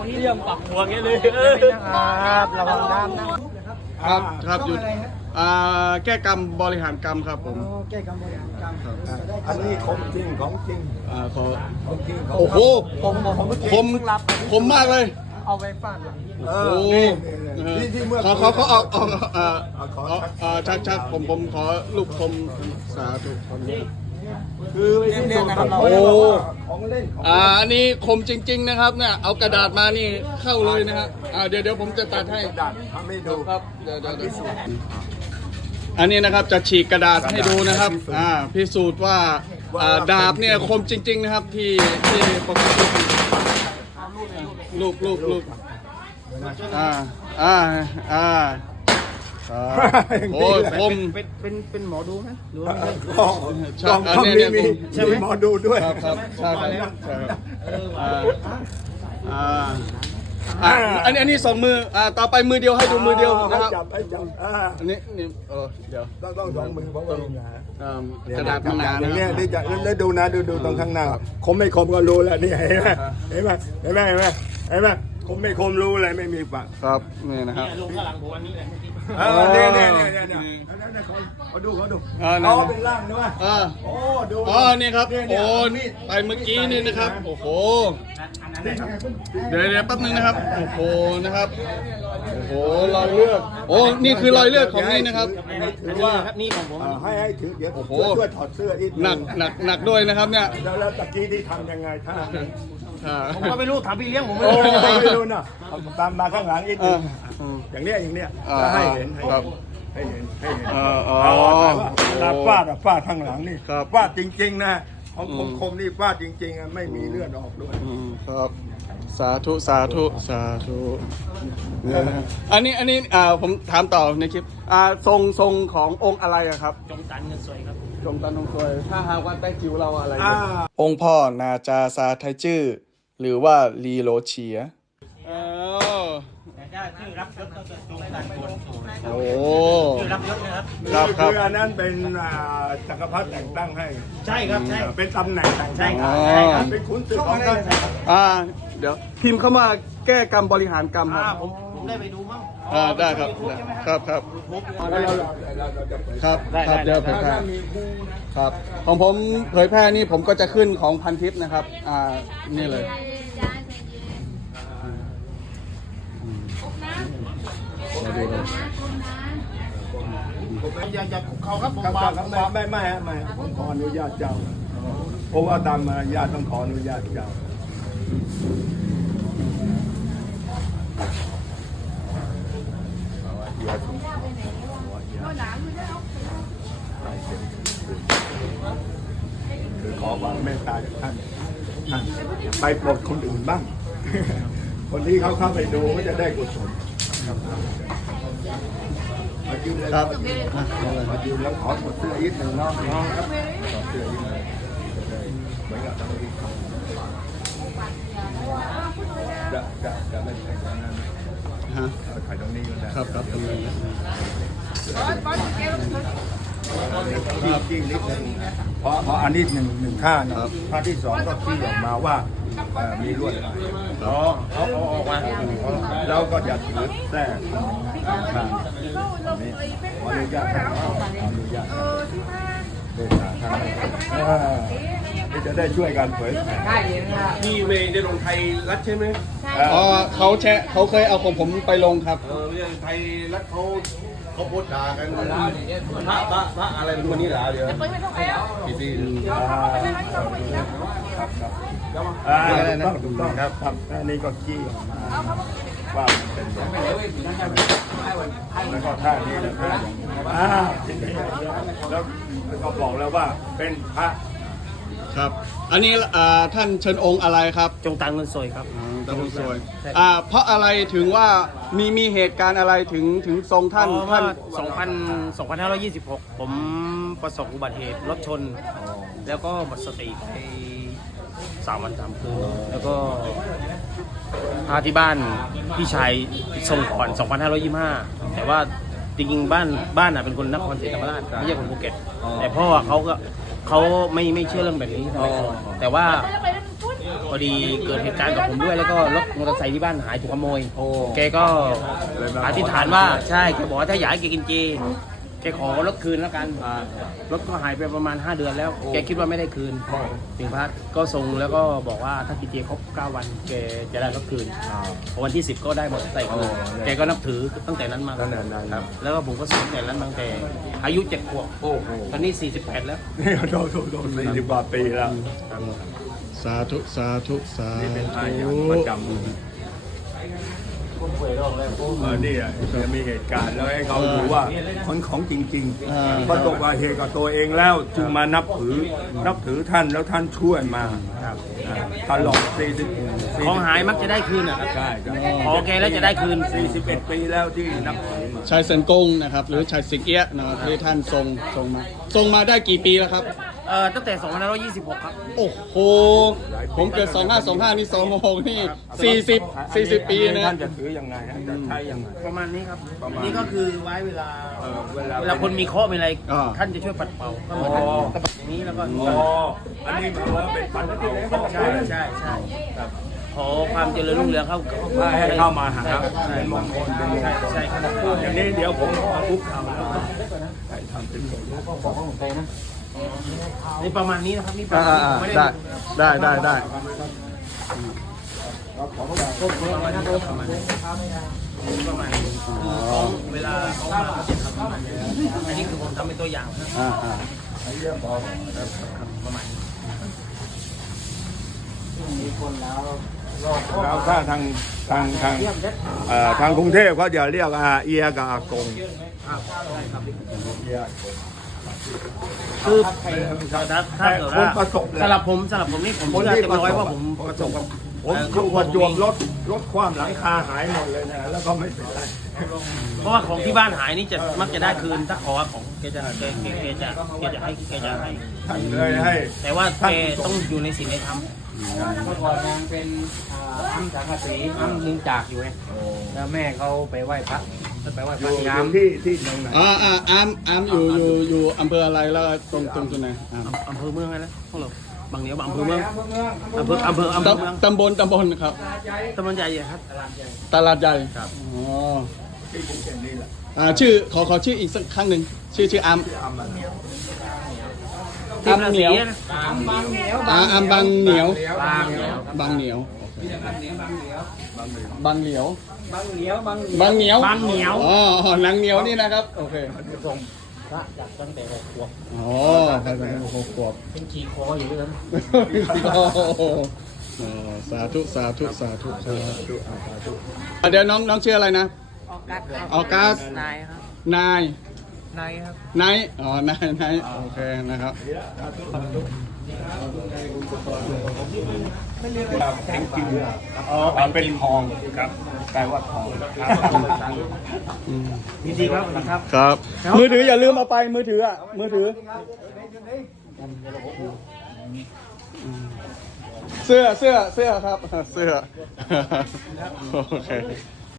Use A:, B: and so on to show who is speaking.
A: เตรียมปักหัวงี้เลย
B: นะครับระวังน้ำนะครับ
C: ครับหยุดแก้กรรมบริหารกรรมครับผม
B: แก้กรรมบริหารกรรม
D: อันนี้ของจริงของจริง
C: ขอ
D: ของจริงของ
C: โอ้โห ผมมากเลย
B: เอาไว้ฟาดหลัง
D: เอ
C: โอ้
D: อนี่ที่เมื่อ
C: เขาชักผมขอลูกคมสาธุครับ
D: คือไม่ใช่ส่วนของ
C: โอ้
D: ของเล่นของ
C: อันนี้คมจริง ๆนะครับเนี่ยเอากระดาษมานี่เข้าเลยนะฮะเดี๋ยวผมจะตัดให้
D: ดัดทำให้ดู
C: ครับเดี๋ยวอันนี้นะครับจะฉีกกระดาษให้ดูนะครับพิสูจน์ว่าดาบเนี่ยคมจริง ๆนะครับที่ปกติลูกโอ้ยคม
B: เป็นหมอดูไหมหรือว่า
D: ต้องมีหมอดูด้วย
C: ครับใช่อันนี้สองมือต่อไปมือเดียวให้ดูมือเดียวนะครับ
D: จับให้จับ
C: อันนี้เดี๋ยว
D: ต้องสองมือเพราะว่า
C: กระดาษมันหนา
D: อย่าง
C: นะ
D: เงี้ยนี่จะแล้วดูนะดูตรงข้างหน้าคมไม่คมก็รู้แล้วนี่เห็นไหมเห็นไหมคมไม่คมรู้เลยไม่มีปาก
C: ครับนี่นะครับ
A: ลงข้างหลังผมอันนี้แหละ
D: เนี่ยเขาดูเป็นร่างด้วยโอ้ดู
C: นี่ครับโอ้นี่ไปเมื่อกี้นี่นะครับโอ้โหเดี๋ยวแป๊บนึงนะครับโอ้โหนะครับโอ้โหรอยเลือดโอ้นี่คือรอยเลือดของนี่นะครับ
D: ถือว่า
A: นี่ของผม
D: ให้ถือเดี๋ยว
C: โอ้โห
D: ช่วยถอดเสื้ออีก
C: หนักด้วยนะครับเนี่ย
D: แล้วตะกี้ที่ทำยังไงท่า
A: ผมก็ไม่รู้ถามพี่เลี้ยงผมไม่
D: โอ้
A: รู้
D: ไม่รู้นะตามมาข้างหลังอีกนึงอย่างเนี้ยให้เห็นตาฟาดข้างหลังนี่ฟาดจริงๆนะของคมนี่ฟาดจริงๆไม่มีเลือดออกด้วย
C: ครับสาธุเนี่ยนะอันนี้ผมถามต่อในคลิปทรงขององค์อะไรครับ
A: จงตันเงินสวยครับ
C: จงตันองค์สวยถ้าหากว่าแต้จิ๋วเราอะไรองค์พ่อนาจาซาไทจื้อหรือว่าลีโลเชีย
A: แต่ถ้าชื่อรับยศก็จะจงตันคนสวย
C: โอ้
A: ชื่อรับยศนะครับ
D: คืออันนั้นเป็นจักรพรรดิแต่งตั้งให้
A: ใช่ครับใช่
D: เป็นตำแหน่งแต่งตั้ง
A: ใช่ครับ
D: เป็นขุนศึกของท่าน
C: เดี๋ยวพิมพ์เข้ามาแก้กรรมบริหารกรรมครับ
A: ผมได้ไปดูมั้ง
C: ได้ครับครับเดี๋ยวเผยแพร่ครับของผมเผยแพร่นี่ผมก็จะขึ้นของพันทิปนะครับนี่เลย
A: อย่าคุกเขาครับผม
D: ครับ
A: มา
D: ไม่ผมขออนุญาตเจ้าเพราะว่าตามมารยาทต้องขออนุญาตเจ้าคือขอความเมตตาจากท่านไปโปรดคนอื่นบ้าง คนที่เขาเข้าไปดูก็จะได้กุศลมายืนเลยครับมายืนแล้วขอถอดเสื้ออีกหนึ่งเนาะครับถอดเสื้ออีกหนึ่งเหมือนกับทำอีกจะไม่ใช่ตรงนั้นถ่ายตรงนี้ก็ได้
C: ครับตรงนี้
D: กิ้งนิดนึงเพราะอันนี้หนึ่งท่านะท่าที่สองก็ที่ออกมาว่ามีลวดลาย
A: เอาออกมา
D: แล้วก็จะถือแท้ท่านี้ขออนุญาตท่านขออนุญาตเดชาท่านที่จะได้ช่วยกันเผยแผ่
E: พี่เวย์ได้ลงไทยรัฐใช่ไหม
C: เขาเคยเอาของผมไปลงครับ
E: ไม่ใช่ไทยรัฐเขาโพสต์ด่ากันพระอะไรเป็นวันนี้เหรอเดี๋ยวพี่ตี
D: ถูกต้องครับอันนี้ก็ขี้ออกมาว่าเป็นแล้วก็ท่านี้นะท่าแล้วก็บอกแล้วว่าเป็นพระ
C: ครับอันนี้ท่านเชิญองค์อะไรครับ
A: จงตันเงินสวยครับ
C: ตำรวจสวยเพราะอะไรถึงว่ามีเหตุการณ์อะไรถึงทรงท่าน
A: 2526 ผมประสบอุบัติเหตุรถชน แล้วก็หมดสติไป3 วัน 3 คืนแล้วก็พาที่บ้านพี่ชายส่งก่อน2525 แต่ว่าจริงๆบ้านเป็นคนนครศรีธรรมราชไม่ใช่คนภูเก็ตแต่พ่อเขาไม่เชื่อเรื่องแบบนี้แต่ว่าพอดีเกิดเหตุการณ์กับผมด้วยแล้วก็รถมอเตอร์ไซค์ที่บ้านหายถูกขโมย
D: โอ้
A: แกก็อธิษฐานว่าใช่แกบอกว่าถ้าอยากให้แกกินเจแกขอรถคืนแล้วกันรถก็หายไปประมาณ5 เดือนแล้วแกคิดว่าไม่ได้คืนถึงพัดก็ส่งแล้วก็บอกว่าถ้ากินเจครบ9 วันแกจะได้รถคืนพอวันที่ 10 ก็ได้มอเตอร์ไซค์คืนแกก็นับถือตั้งแต่นั้นมา
D: นั่นครับ
A: แล้วก็ผมก็ส่งแต่นั้นตั้งแต่อายุ7 ขวบ
D: โอ้โห
A: ตอนนี้48แล้ว
D: นี่โดน40 กว่าปีแล้ว
C: สาธุสาธุสา
D: นี่เป็นพระอ
C: ธุ
D: ย่างประจำนี่อ่ะจะมีเหตุการณ์แล้วให้เขาดูว่ามันของจริงๆประสบอุบัติเหตุกับตัวเองแล้วจึงมานับถือท่านแล้วท่านช่วยมาตลอด40
A: ของหายมักจะได้คืนอ่ะครับ
D: ใช่ครับ
A: ขอแกแล้วจะได้คืน
D: 41 ปีแล้วที่นับถือมา
C: ชายเซินกงนะครับหรือชายสิงเอี้ยะนะครับที่ท่านทรงมาได้กี่ปีแล้วครับ
A: ตั้งแต่2526 ครับ
C: โอ้โหผมเกิด2525นี่26นี่40 ปีนะ
D: ท่านจะถือยังไงฮะจะใช้ยังไง
A: ประมาณนี้ครับนี่ก็คือไว้เวลา
D: เวลา
A: เวลาคนมีเคราะห์มีอะไร
C: อ่า
A: ท่านจะช่วยปัดเป่าก็เหมือนกระปัดอย่างนี้แล้วก็
D: อ๋ออันนี้มันว่าเป็นปัญหา
A: ใช่ใช่ใช่ครับขอความเจริญรุ่งเรืองเข้า
D: ให้เข้ามาหา
A: ใช่
D: เป็นมงคลเป็นมงคล
A: ใช่ครับ
D: อย่างนี้เดี๋ยวผมขอคุกเข่าแล้วให้ทำเป็นมงคล
A: นี่ประมาณนี้นะครับนี่ประมาณนี้ผมไม่ได้
C: ได้
A: ประมาณนี้ประมาณนี้ประมาณนี้คือเขาเวลาเขามาเขาจะทำประมาณนี้อันนี้คือผมทำเป็นตัวอย่างนะครับประมาณนี้
D: แล้วถ้าทางกรุงเทพเขาจะเรียกอาเอียกับอากง
A: คือถ้าเกิดว่าสำหรับผมนี่ผมเชื่อเต็มร้อยว่าผมประสบกับ
D: ผมคือประจวบรถความหลังคาหายหมดเลยนะแล้วก็ไม่เป็นไร
A: เพราะว่าของที่บ้านหายนี่จะมักจะได้คืนถ้าขอของแกจะให้
D: ท่านเลยให้
A: แต่ว่าแกต้องอยู่ในศีลในธรรม
B: เมื่อก่อนนางเป็นอ้ำสังกะสีอ้ำมุงจากอยู่ไงแล้วแม่เขาไปไหว้พระไปไหว้
D: อ
B: พระ
D: ยู่
B: งาม
D: ที่ตรงไหน
C: อามอยู่อำเภออะไรแล้วตรงจุดไหนอาม
A: อำเภอเมืองไงนะพวกเราบางเหนียวอำเภอเมืองอำเภอเมือง
C: ตำบลครับ
A: ตำบลใหญ่ครับ
C: ตลาดใหญ่
A: ครับ
C: อ๋อ
D: ที่กรุงเทพนี่แหละ
C: ชื่อขอชื่ออีกสักครั้งหนึ่งชื่ออาม
A: ทีมราศีนะ
C: อามบางเหนียว
B: บางเหนียว
C: บางเหนียว
B: บางเหนียว
C: อ๋อนางเหนียวนี่นะครับโอเค
B: พระจากตั้งแต่6 ขวบ
C: อ๋อไป6 ขวบ
B: เป็นขี่คออยู่ด้วยกัน
C: สาธุเดี๋ยวน้องชื่ออะไรนะออกัส
A: นายครับ
C: นาย
A: นายครับ
C: นายอ๋อนายโอเคนะครับ
D: แข็งจริงมันเป็นทองครับแปลว่าทอง
A: ยินดีครับครับ
C: ครับ มือถืออย่าลืมเอาไปมือถืออ่ะมือถือเสื้อครับเสื้อโอเค